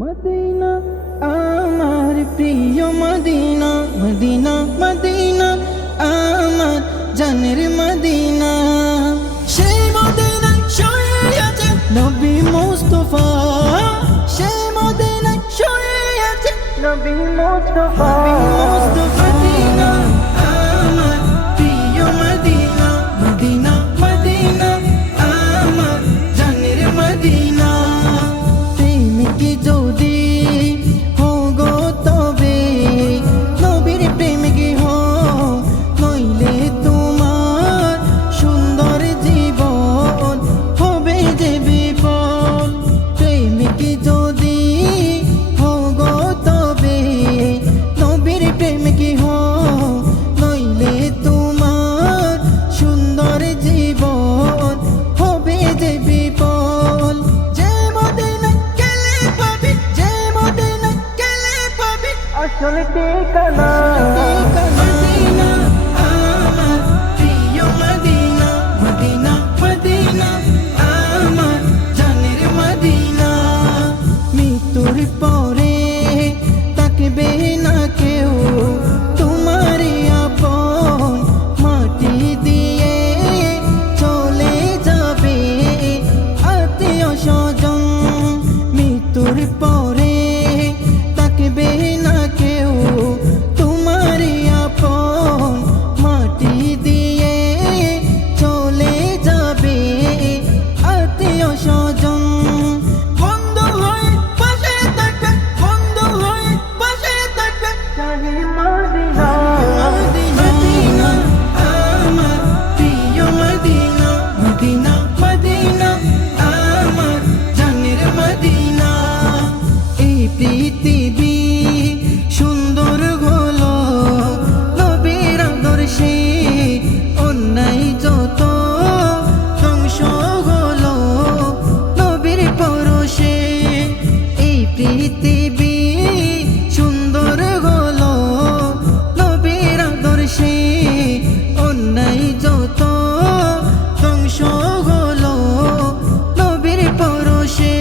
Medina আমার প্রিয় Medina, Medina Medina আমার জানের মদিনা। সেই মদিনায় শুয়ে আছে নবী মুস্তাফা, সেই মদিনায় শুয়ে আছে নবী মুস্তাফা। মদিনা আমার প্রিয় মদিনা, মদিনা মদিনা আমার জানের মদিনা। প্রেমিক যদি হো গো তবে নবীর প্রেমিক হো, নইলে তোমার সুন্দর জীবন হবে যে বিপদ। প্রেমিক যদি হো গো তবে নবীর প্রেমিক হো, নইলে তোমার সুন্দর জীবন হবে যে বিপদ। যে মদিনায় গেলে পাবি, যে মদিনায় গেলে পাবি আসল ঠিকানা। মদিনা আমার প্রিয় মদিনা, মদিনা মদিনা আমার জানের মদিনা। মৃত্যুর পরে তাকবে না কেউ তোমার আপন, মাটি দিয়ে চলে যাবে আত্মীয় স্বজন। মৃত্যুর পরে তাকবে না কেউ তোমার আপন, মাটি দিয়ে চলে যাবে আত্মীয় স্বজন। বন্ধু হয়ে পাশে থাকবে, বন্ধু হয়ে পাশে থাকবে জানের মদিনা। মদিনা আমার প্রিয় মদিনা, মদিনা মদিনা আমার জানের মদিনা। এই পৃথিবী সুন্দর হলো নবীর আদর্শে, অন্যায় যত ধ্বংস হলো নবীর পরশে। এই পৃথিবী সুন্দর হলো নবীর আদর্শে, অন্যায় যত ধ্বংস হলো নবীর পরশে।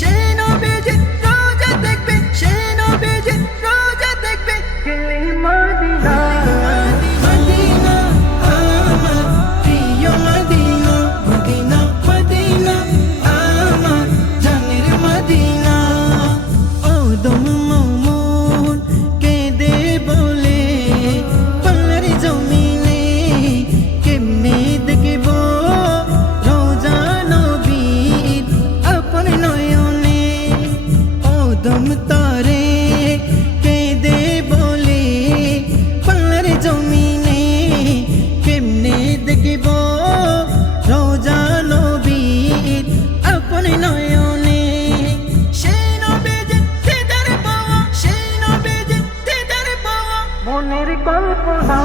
সেই নবীজির রোজা দেখবে, সেই নবীজির রোজা দেখবে গেলে মদিনা। মদিনা আমার প্রিয় মদিনা, মদিনা মদিনা আমার জানের মদিনা। ওদম মামুন কেঁদে বলে পাহাড় জমিনে কেমনে দেখব রোজা নবীর আপন নয়নে। ওদম তারে কেঁদে বলে পাহাড় জমিনে কেমনে দেখব রোজা নবীর আপন নয়নে। সেই নবীজির দিদার পাওয়া, সেই নবীজির দিদার পাওয়া মনের কল্পনা।